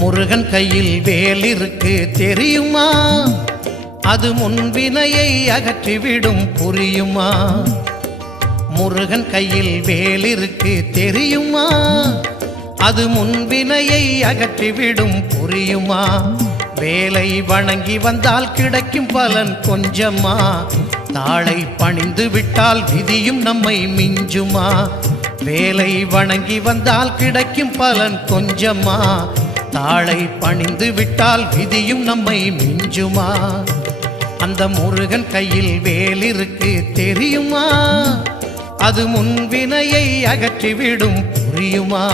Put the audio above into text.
முருகன் கையில் வேல் இருக்கு தெரியுமா? அது முன்வினையை அகற்றிவிடும் புரியுமா? முருகன் கையில் வேல் இருக்கு தெரியுமா? அது முன்வினையை அகற்றிவிடும் புரியுமா? வேலை வணங்கி வந்தால் கிடைக்கும் பலன் கொஞ்சமா? தாளை பணிந்து விட்டால் விதியும் நம்மை மிஞ்சுமா? வேலை வணங்கி வந்தால் கிடைக்கும் பலன் கொஞ்சமா? தாளை பணிந்து விட்டால் விதியும் நம்மை மிஞ்சுமா? அந்த முருகன் கையில் வேல் இருக்கு தெரியுமா? அது முன்வினையை அகற்றிவிடும் புரியுமா?